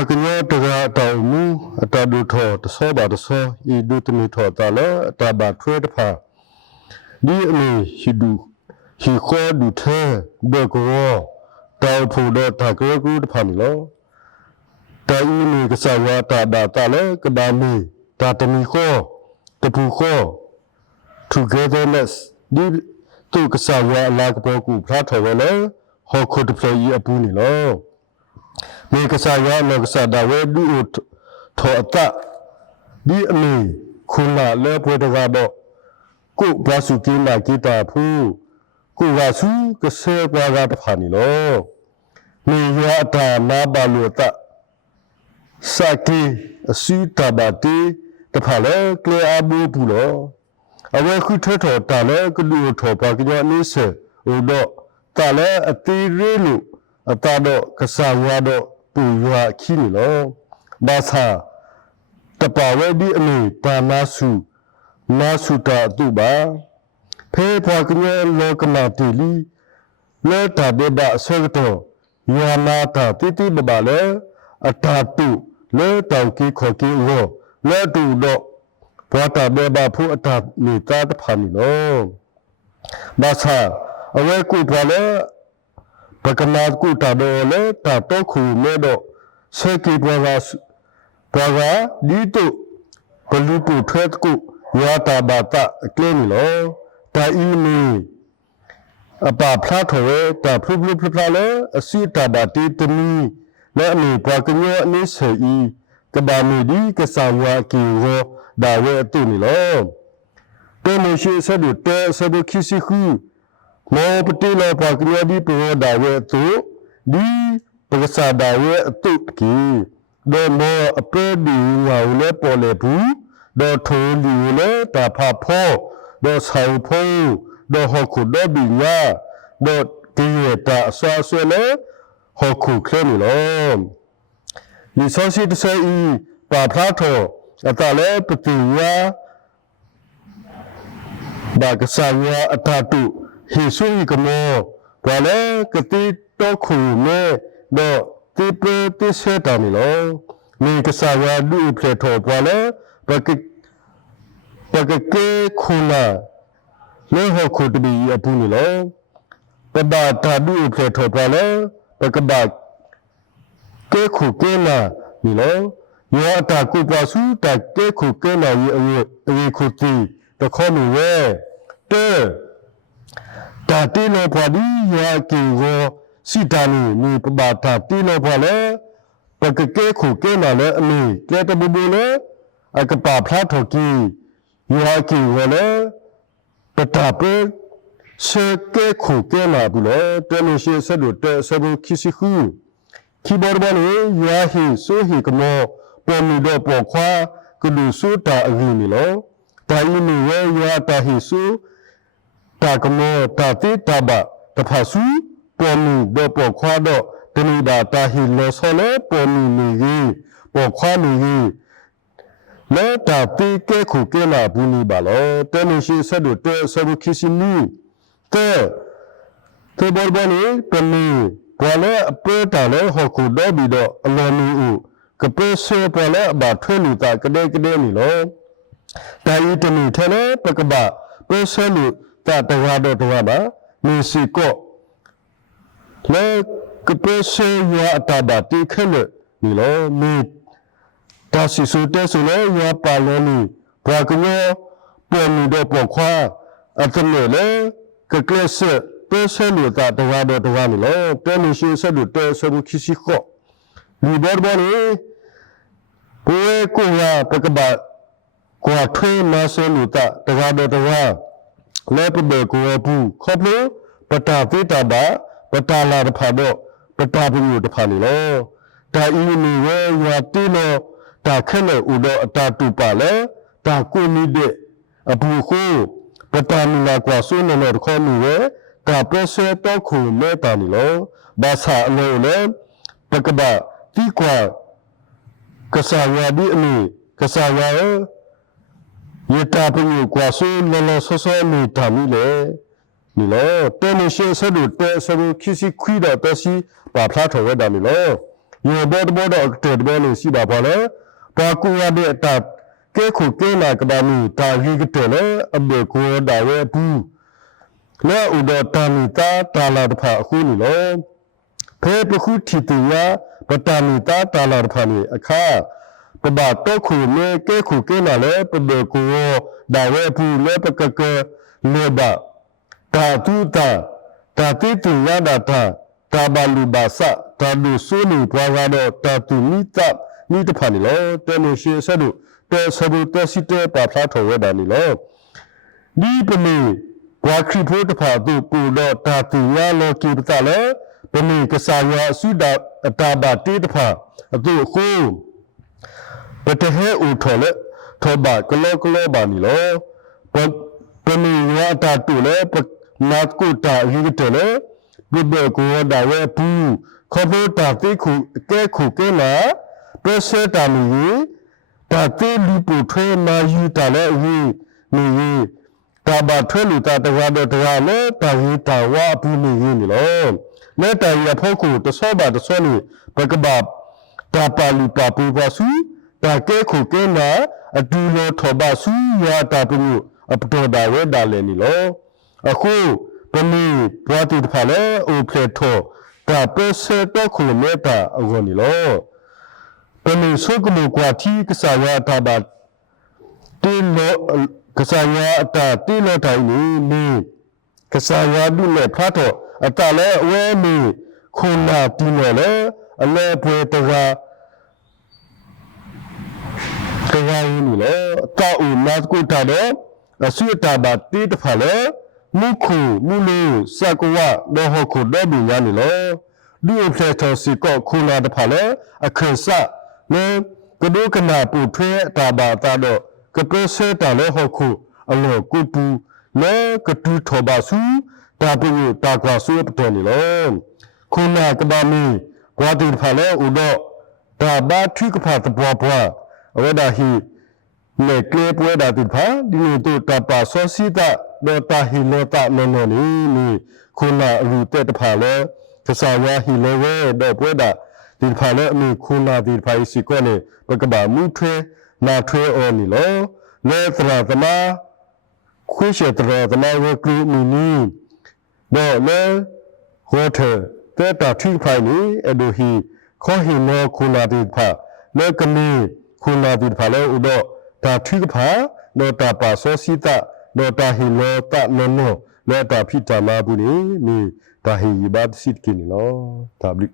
Bagnya tega taumu atau duto teso bateso idu temito tala taba trade pa di ni hidu hiko dute begro tau pudo takegu depan lo ta ini kesawa taba tala kedami tatemiko tepuko togetherness di tu kesawa la kepoku pratawele hoko deploy apu ni loมีกษายะนกษาดาเวดูทอตะดีอมีคุณละเลพวดกาดกุบาสุกินากิตาผู้กุวาสุกเสกวากาตผานิโลมียะตานาบาลุตะสักกีสุตาบาติตผาเลเกลอาบูปุโลอเวคุทถอตาเลกดูทอปากญะนิเสอุดตาเลอติเรลุအတာတော့ကစားရတော့ပူရွာခီနီလောဘာသာတပဝဲဒီအမီတာနာစုတာတုပါဖေးဖွာကnyeလောကနာတီလီလဲတာဘေဘဆောတော့ယာနာတာတိတိဘဘလဲအတာတုလဲတောက်ကိခေါ်ကိဝလဲတူတော့ဘောတာဘေဘဖူအတာနေတာတဖာနီလောဘာသာအဝဲကူပွာလဲပကနာကုတာတော့လေတာတော့ခုမဲတော့ဆေကီပွားကဒီတုဘလူတုထွဲကုဝါတာဘာတာကလင်းလောတာအီမီအပဖလာထောတာဖလူဖလာလေအစီတာဘာတီတမီလဲအမီပွားကညောအနိဆေဤကဘာမီဒီကဆာဝါကီဝဒါဝဲအတုနီလောတဲမရှိဆဒုတဲဆဒုခိစီခူမောပတိလောပါကရဒီပရောဒါဝဲတုဒီပကစားဒါဝဲအတုကီဒေမောအပေဒီဝါလေပေါ်လေဘူးဒေါ်ထိုးလီလေတာဖဖောဒေါ်ဆိုင်ဖိုးဒေါ်ဟခုဒေါ်ဘီယာဒေါ်တီရတာဆွာဆွဲလေဟခုခလဲနီလောဒီဆိုစီတဆေဤပါဖလာထောအတလေပတိယာဘာကစားယာအတတုဟိဆွေကမောဘာလဲကတိတော့ခုမဲတော့တိပတိစေတမီလောမိကစားဝါဒုဖလေထောဘာလဲပကကေခုနာလေဟခုတဘီအပူနီလောပဘာတာဒုဖလေထောဘာလဲပကဘကေခုကေနာနီလောယောတာကုပစုတကေခုကေနာယအဝေခုတိတခေါမီဝဲတဲတာတီလောဖွာဒီယာကီကိုစီတာနီနီပဘာတာတီလောဖွာလေပကကေခုကေနာလေအမီကဲတဘူဘူလေအကပါဖလာထော်ကီယာကီကိုလေပတာပေစေကေခုကေနာဘူးလေတဲလို့ရှိဆက်လို့တဲဆဘူခီစီခူခီဘော်ဘလေယာဟီဆိုဟီကမောပေါ်မီတော့ပေါ်ခွာကလူဆိုတာအရင်နီလောတာယီနီဝဲယာတာဟီဆူတာကမောတာတိတဘတဖဆူပေါ်မီတော့ပေါ်ခွာတော့တဏိဒါတာဟီလောဆောလေပေါ်မီနီကြီးပေါ်ခွာနီကြီးလဲတာတိကဲခုကဲလာဘူးနီပါလောတဲလို့ရှိဆက်တို့တဲဆဘူခီစီနီတဲဘော်ဘနီပမီပေါ်လေအပေတာလေဟခုတော့ပြီးတော့အလောနီဦးကပေဆေပေါ်လေဘာထွေးလူတာကတဲ့နီလောတာယီတမီထဲလေပကပပေဆေလူတာတဝါတော့တဝါပါမီစီကောလေကပေဆေယာတာဘာတိခဲလေနီလောမီတာစီဆူတဲဆူလေယာပါလောနီဘာကနောပေါ်မီတော့ပေါ်ခွာအတမေလေကကလဆေပေဆေလူတာတဝါတော့တဝါနီလောတဲမီရှိဆဒုတဲဆဘူခီစီခောဒီဘော်ဘော်နီဘွေကိုယာပကဘာကွာထွေးမဆေလူတာတဝါတော့တဝါလဲပဘေကိုဘူးခေါပလို့ပတာတိတာဘာပတာလာတဖာတော့ပတာဘူးတဖာနေလောတာအီနီဝဲယာတီလောတာခဲလေဥတော့အတာတူပါလေတာကိုနီတဲ့အဘူကိုပတာမီလာကွာဆုနေတော့ခေါ်နေဝဲတာပစေတော့ခုမဲတာနေလောဘာသာအလို့လေပကဘာတီကွာကဆာဝါဒီအမီကဆာဝါယတာပညကွာဆူလောလောဆောဆောမီတာမီလေနီလောတဲနေရှေဆဒုတဲဆဘူခီစီခွီတော့တစီပါဖလာထော်ဝဲတာမီလော ရေဘောတဘောတော့တဲ့ဘောလို့ရှိပါပါလေတာကူရတဲ့အတကဲခုကဲလာကဘာမီတာရီကတဲ့လေအဘေကိုဒါဝဲဘူးလဲဥဒတာမီတာလာတဖာအခုနီလောဖဲပခုတီတူယာပတာမီတာလာတဖာနီအခါပဘာတော့ခုလေကဲခုကဲလာလေပဘေကိုဒါဝဲဘူးလေပကကလေဘာတာတူတာတိတူယာဒါတာဘာလူဘာစတာလူဆိုနီပွားကတော့တာတူမီတဖာနီလောတဲနေရှိဆဒုတဲဆဒုတဲစီတဲပါဖလာထော်ရဒါနီလောဒီပမေဘွာခရီဖိုးတဖာသူပူတော့တာတူယာလောကီပတလေပမေကစားရဆုဒါတာဘာတေတဖာအတူခုပတဟဲဦးထော်လေထောဘာကလောဘာနီလောပမေရတာတူလေနတ်ကူတာရီတဲလေဒီဘေကိုဒါဝဲပူခေါ်ဖို့တာတိခုကဲခုကဲလာပရစတာမီတာတိလူပူထွဲမာယူတာလေနီတာဘာထွဲလူတာတကားတော့တရားလေတာရီတာဝါပူနီနီလောလက်တာရဖို့ကိုတဆောဘာတဆောနီဘကဘာတာပါလူတာပူပါစုတာကဲခုကဲလာအတူလောထောဘာစုရတာပူအပတော်ဒါဝဲဒါလည်းနီလောအခုပမီပွားတိတဖာလေအိုဖလက်ထောတာပစတော့ခုမေတာအဂောနီလောပမီဆုကမကွာတီကစားရတာဘာတင်းလောကစားရတာတင်းလောတိုင်းနီကစားရဒုလေဖတ်တော့အတလည်းအဝဲမီခုနာတင်းလေအလဲပွဲတကားနီလေတာဦးမတ်ကိုတာတော့အစွတ်တာဘာတီတဖာလေမုခုမူလူစကဝဒေဟခုဒေဘီညာနီလောဒီအဖလက်တော်စီကောခုနာတဖာလေအခဆာလေကဒုကနာပူထွဲတာဘာတာတော့ကပစတာလေဟခုအလောကုပူလေကတူထောဘာစုတာပူတာကွာစုပတော်နီလောခုနာကဘာမီဘွားတိဖာလေဥတော့တာဘာထွိကဖာတဘွားအဝဒဟီလေကလေပွဲတာတိဖာဒီလိုတော့တပါဆောစီတာဒေတာဟီလေတာနော်နီခုနာအလူတက်တဖာလေကစားဝါဟီလေဝဲတော့ပွဲတာဒီဖာလေအမီခုနာဒီဖာစီကောနေပကဘာမူထွဲနာထွဲအော်နီလောလေသရသမာခွေးရှေတရသမာဝကလူမီနီတော့လေဟိုတယ်တက်တာထိဖိုင်နီအဒိုဟီခေါ်ဟီနောခုနာဒီဖာလေကမီခုနာဒီဖာလေဥတော့တာထိဖာလောတာပါဆောစီတာလောတာဟီလောတာနောလောတာဖိတာမာဘူးနီတာဟီဘတ်စစ်ကီနီလောတာဘလီ